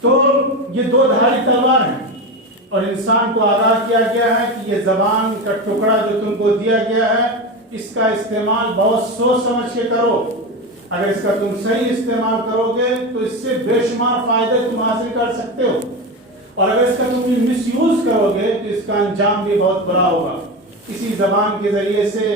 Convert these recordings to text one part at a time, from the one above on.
تو یہ دو دھاری تلوار ہیں، اور انسان کو آگاہ کیا گیا ہے کہ یہ زبان کا ٹکڑا جو تم کو دیا گیا ہے، اس کا استعمال بہت سوچ سمجھ کے کرو۔ اگر اس کا تم صحیح استعمال کرو گے تو اس سے بے شمار فائدے تم حاصل کر سکتے ہو، اور اگر اس کا تم مس یوز کرو گے تو اس کا انجام بھی بہت برا ہوگا۔ اسی زبان کے ذریعے سے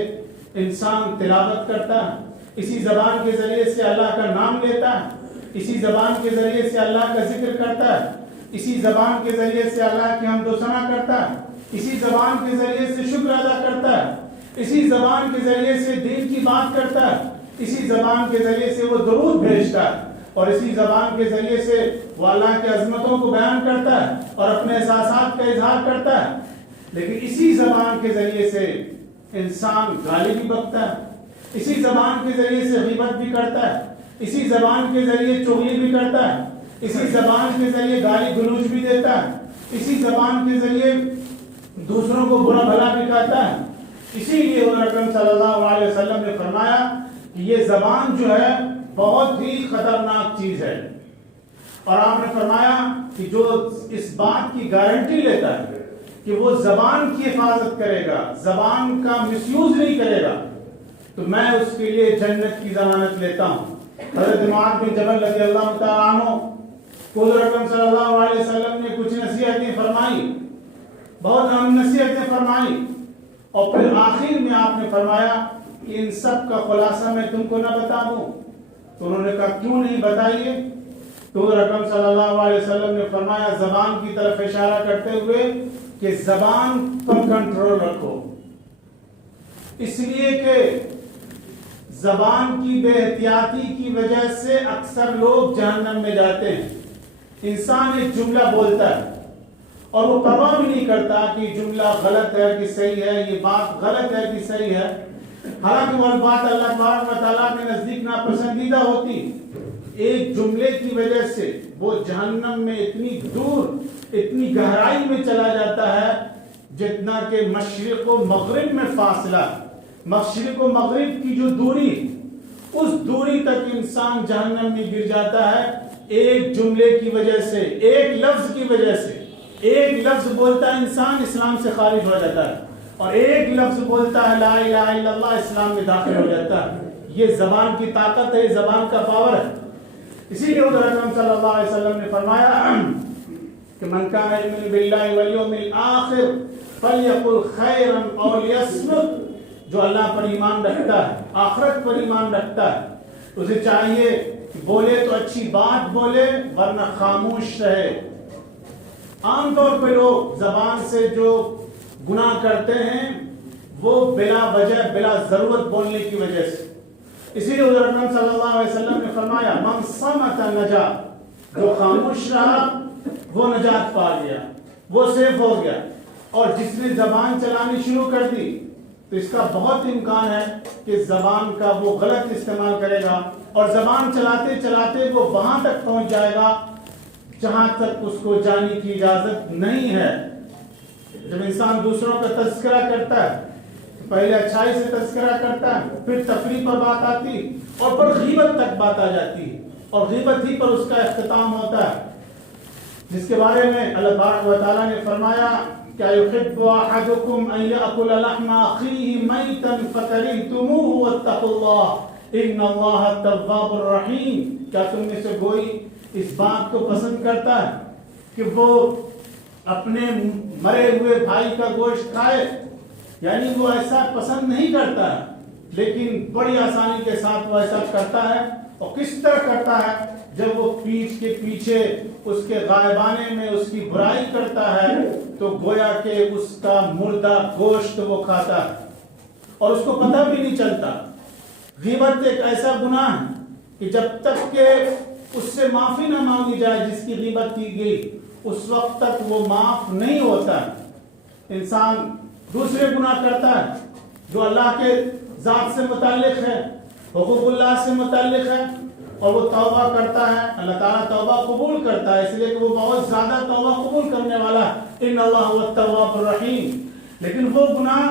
انسان تلاوت کرتا ہے، اسی زبان کے ذریعے سے اللہ کا نام لیتا ہے، اسی زبان کے ذریعے سے اللہ کا ذکر کرتا ہے، اسی زبان کے ذریعے سے اللہ کی حمد و ثنا کرتا ہے، اسی زبان کے ذریعے سے شکر ادا کرتا ہے، اسی زبان کے ذریعے سے دین کی بات کرتا ہے، اسی زبان کے ذریعے سے وہ درود بھیجتا ہے، اور اسی زبان کے ذریعے سے وہ اللہ کی عظمتوں کو بیان کرتا ہے اور اپنے احساسات کا اظہار کرتا ہے۔ لیکن اسی زبان کے ذریعے سے انسان گالی بھی بکتا ہے، اسی زبان کے ذریعے سے غیبت بھی کرتا ہے، اسی زبان کے ذریعے چغلی بھی کرتا ہے، اسی زبان کے ذریعے گالی گلوچ بھی دیتا ہے، اسی زبان کے ذریعے دوسروں کو برا بھلا بھی کہتا ہے۔ اسی لیے حضور اکرم صلی اللہ علیہ وسلم نے فرمایا کہ یہ زبان جو ہے بہت ہی خطرناک چیز ہے، اور آپ نے فرمایا کہ جو اس بات کی گارنٹی لیتا ہے کہ وہ زبان کی حفاظت کرے گا، زبان کا مس یوز نہیں کرے گا، تو میں اس کے لیے جنت کی ضمانت لیتا ہوں۔ حضرت معاذ بن جبل رضی اللہ تعالیٰ عنہ کو حضور اکرم صلی اللہ علیہ وسلم نے کچھ نصیحتیں فرمائی، بہت اہم نصیحتیں فرمائی، اور پھر آخر میں آپ نے فرمایا کہ ان سب کا خلاصہ میں تم کو نہ بتا دوں؟ تو انہوں نے کہا کیوں نہیں، بتائیے۔ تو حضور اکرم صلی اللہ علیہ وسلم نے فرمایا زبان کی طرف اشارہ کرتے ہوئے کہ زبان پر کنٹرول رکھو، اس لیے کہ زبان کی بے احتیاطی کی وجہ سے اکثر لوگ جہنم میں جاتے ہیں۔ انسان ایک جملہ بولتا ہے اور وہ پرواہ بھی نہیں کرتا کہ یہ جملہ غلط ہے کہ صحیح ہے، یہ بات غلط ہے کہ صحیح ہے، حالانکہ وہ بات اللہ تبارک و تعالیٰ کے نزدیک ناپسندیدہ ہوتی۔ ایک جملے کی وجہ سے وہ جہنم میں اتنی دور، اتنی گہرائی میں چلا جاتا ہے جتنا کہ مشرق و مغرب میں فاصلہ، مشرق و مغرب کی جو دوری، اس دوری تک انسان جہنم میں گر جاتا ہے ایک جملے کی وجہ سے، ایک لفظ کی وجہ سے۔ ایک لفظ بولتا ہے انسان اسلام سے خارج ہو جاتا ہے، اور ایک لفظ بولتا ہے لا الہ الا اللہ، اسلام میں داخل ہو جاتا ہے۔ یہ زبان کی طاقت ہے، یہ زبان کا پاور ہے۔ اسی لیے حضرت اکرم صلی اللہ علیہ وسلم نے فرمایا کہ من کان یؤمن باللہ والیوم الآخر فلیقل خیرا او لیصمت، جو اللہ پر ایمان رکھتا ہے، آخرت پر ایمان رکھتا ہے، اسے چاہیے کہ بولے تو اچھی بات بولے ورنہ خاموش رہے۔ عام طور پہ لوگ زبان سے جو گناہ کرتے ہیں وہ بلا وجہ، بلا ضرورت بولنے کی وجہ سے۔ اسی لیے حضرت اکرم صلی اللہ علیہ وسلم نے فرمایا من صمت نجا، جو خاموش رہا وہ نجات پا گیا، وہ سیف ہو گیا، اور جس نے زبان چلانی شروع کر دی تو اس کا بہت امکان ہے کہ زبان کا وہ غلط استعمال کرے گا، اور زبان چلاتے چلاتے وہ وہاں تک پہنچ جائے گا جہاں تک اس کو جانے کی اجازت نہیں ہے۔ جب انسان دوسروں کا تذکرہ کرتا ہے، پہلے اچھائی سے تذکرہ کرتا ہے، پھر تفریح پر بات آتی، اور پھر غیبت تک بات آ جاتی، اور غیبت ہی پر اس کا اختتام ہوتا ہے، جس کے بارے میں اللہ تبارک و تعالیٰ نے فرمایا کیا یحب احدکم ان یاکل لحم اخیہ میتا فکرہتموہ واتقوا اللہ ان اللہ تواب الرحیم، کیا تم میں سے کوئی اس بات کو پسند کرتا ہے کہ وہ اپنے مرے ہوئے بھائی کا گوشت کھائے؟ یعنی وہ ایسا پسند نہیں کرتا ہے، لیکن بڑی آسانی کے ساتھ وہ ایسا کرتا ہے، اور کس طرح کرتا ہے؟ جب وہ پیٹھ کے پیچھے اس کے غائبانے میں اس کی برائی کرتا ہے تو گویا کہ اس کا مردہ گوشت وہ کھاتا ہے اور اس کو پتہ بھی نہیں چلتا۔ غیبت ایک ایسا گناہ ہے کہ جب تک کہ اس سے معافی نہ مانگی جائے جس کی غیبت کی گئی، اس وقت تک وہ معاف نہیں ہوتا۔ انسان دوسرے گناہ کرتا ہے جو اللہ کے ذات سے متعلق ہے، حقوق اللہ سے متعلق ہے، اور وہ توبہ کرتا ہے، اللہ تعالیٰ توبہ قبول کرتا ہے، اس لیے کہ وہ بہت زیادہ توبہ قبول کرنے والا ہے، ان اللہ هو التواب الرحیم۔ لیکن وہ گناہ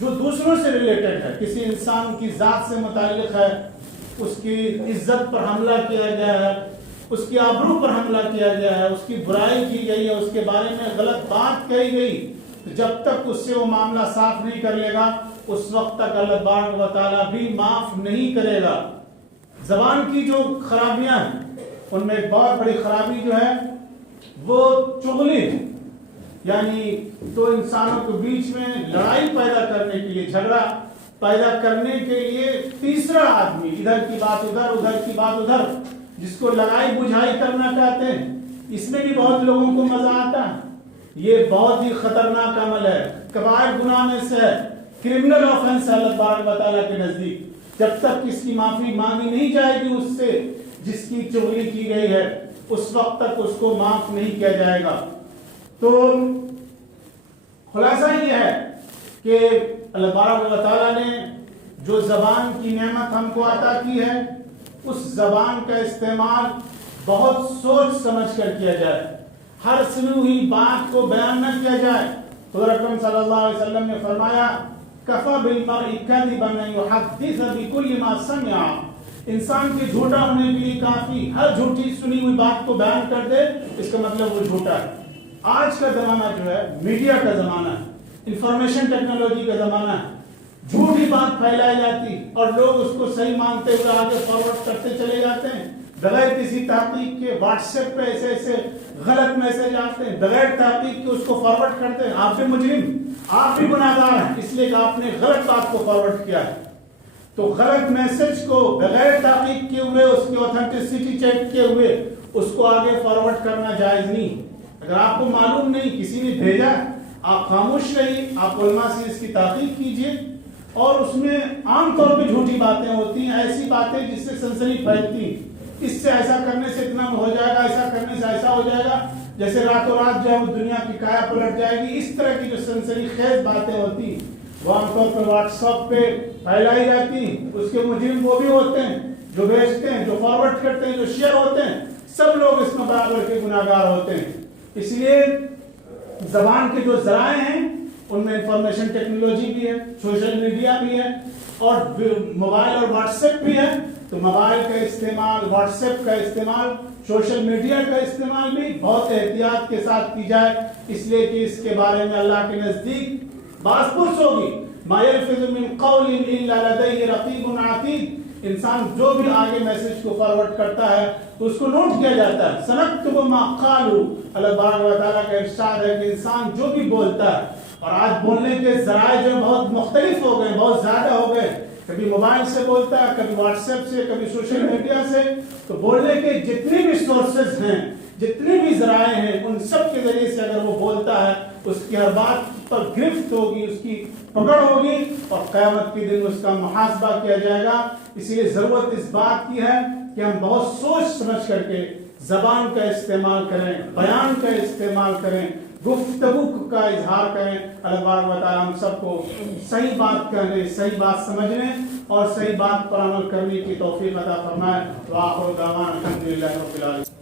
جو دوسروں سے ریلیٹڈ ہے، کسی انسان کی ذات سے متعلق ہے، اس کی عزت پر حملہ کیا گیا ہے، اس کی آبرو پر حملہ کیا گیا ہے، اس کی برائی کی گئی ہے، اس کے بارے میں غلط بات کہی گئی، تو جب تک اس سے وہ معاملہ صاف نہیں کر لے گا اس وقت تک اللہ تبارک و تعالیٰ بھی معاف نہیں کرے گا۔ زبان کی جو خرابیاں ہیں ان میں ایک بہت بڑی خرابی جو ہے وہ چغلی، یعنی دو انسانوں کے بیچ میں لڑائی پیدا کرنے کے لیے، جھگڑا پیدا کرنے کے لیے تیسرا آدمی، ادھر کی بات ادھر، ادھر کی بات ادھر، جس کو لڑائی بجھائی کرنا کہتے ہیں، اس میں بھی بہت لوگوں کو مزہ آتا ہے۔ یہ بہت ہی خطرناک عمل ہے، کبائر گناہ میں سے ہے، کرمنل آفنس ہے اللہ تبارک و تعالیٰ کے نزدیک۔ جب تک اس کی معافی مانگی نہیں جائے گی اس سے جس کی چغلی کی گئی ہے، اس وقت تک اس کو معاف نہیں کیا جائے گا۔ تو خلاصہ یہ ہے کہ اللہ تبارک و تعالیٰ نے جو زبان کی نعمت ہم کو عطا کی ہے، اس زبان کا استعمال بہت سوچ سمجھ کر کیا جائے، ہر سنی ہوئی بات کو بیان نہ کیا جائے۔ حضور اکرم صلی اللہ علیہ وسلم نے فرمایا کفى بالمرء كذبا ان يحدث بكل ما سمع، انسان کے جھوٹا ہونے کے لیے کافی ہر جھوٹی سنی ہوئی بات کو بیان کر دے، اس کا مطلب وہ جھوٹا ہے۔ آج کا زمانہ جو ہے میڈیا کا زمانہ ہے، انفارمیشن ٹیکنالوجی کا زمانہ ہے، جھوٹی بات پھیلائی جاتی اور لوگ اس کو صحیح مانتے ہوئے آگے فارورڈ کرتے چلے جاتے ہیں بغیر کسی تحقیق کے۔ واٹس ایپ پہ ایسے ایسے غلط میسج آتے ہیں، بغیر تحقیق کے اس کو فارورڈ کرتے ہیں۔ آپ بھی مجرم، آپ بھی گناہگار ہیں، اس لیے کہ آپ نے غلط بات کو فارورڈ کیا ہے۔ تو غلط میسج کو بغیر تحقیق کیے ہوئے، اس کی اوتھینٹسٹی چیک کیے ہوئے اس کو آگے فارورڈ کرنا جائز نہیں۔ اگر آپ کو معلوم نہیں، کسی نے بھیجا، آپ خاموش رہیے، آپ علماء سے اس کی تحقیق کیجیے۔ اور اس میں عام طور پہ جھوٹی باتیں ہوتی ہیں، ایسی باتیں جس سے سنسنی پھیلتی ہیں، اس سے ایسا کرنے سے اتنا ہو جائے گا، ایسا کرنے سے ایسا ہو جائے گا، جیسے راتوں رات جو ہے وہ دنیا کی کایا پلٹ جائے گی۔ اس طرح کی جو سنسنی خیز باتیں ہوتی ہیں وہ عام طور پہ واٹس ایپ پہ پھیلائی جاتی ہیں۔ اس کے مجرم وہ بھی ہوتے ہیں جو بھیجتے ہیں، جو فارورڈ کرتے ہیں، جو شیئر ہوتے ہیں، سب لوگ اس میں برابر کے گناہگار ہوتے ہیں۔ اس لیے زبان کے جو ذرائع ہیں ان میں انفارمیشن ٹیکنالوجی بھی ہے، سوشل میڈیا بھی ہے، اور موبائل اور واٹس ایپ بھی ہے۔ تو موبائل کا استعمال، واٹس ایپ کا استعمال، سوشل میڈیا کا استعمال بھی بہت احتیاط کے ساتھ کی جائے، اس لیے کہ اس کے بارے میں اللہ کے نزدیک باز پرس ہوگی۔ ما یلفظ من قول الا لدیہ رقیب عتید، انسان جو بھی آگے میسج کو فارورڈ کرتا ہے تو اس کو نوٹ کیا جاتا ہے۔ سنکتب ما قالوا، اللہ تبارک و تعالیٰ کا ارشاد ہے کہ انسان جو بھی بولتا ہے، اور آج بولنے کے ذرائع جو بہت مختلف ہو گئے، بہت زیادہ ہو گئے، کبھی موبائل سے بولتا ہے، کبھی واٹس ایپ سے، کبھی سوشل میڈیا سے، تو بولنے کے جتنے بھی سورسز ہیں، جتنے بھی ذرائع ہیں، ان سب کے ذریعے سے اگر وہ بولتا ہے اس کی ہر بات پر گرفت ہوگی، اس کی پکڑ ہوگی، اور قیامت کے دن اس کا محاسبہ کیا جائے گا۔ اسی لیے ضرورت اس بات کی ہے کہ ہم بہت سوچ سمجھ کر کے زبان کا استعمال کریں، بیان کا استعمال کریں، گفتگو کا اظہار کریں۔ اللہ تبارک و تعالیٰ ہم سب کو صحیح بات کہنے، صحیح بات سمجھنے اور صحیح بات پر عمل کرنے کی توفیق عطا فرمائے۔ وآخر دعوانا الحمدللہ رب العالمین۔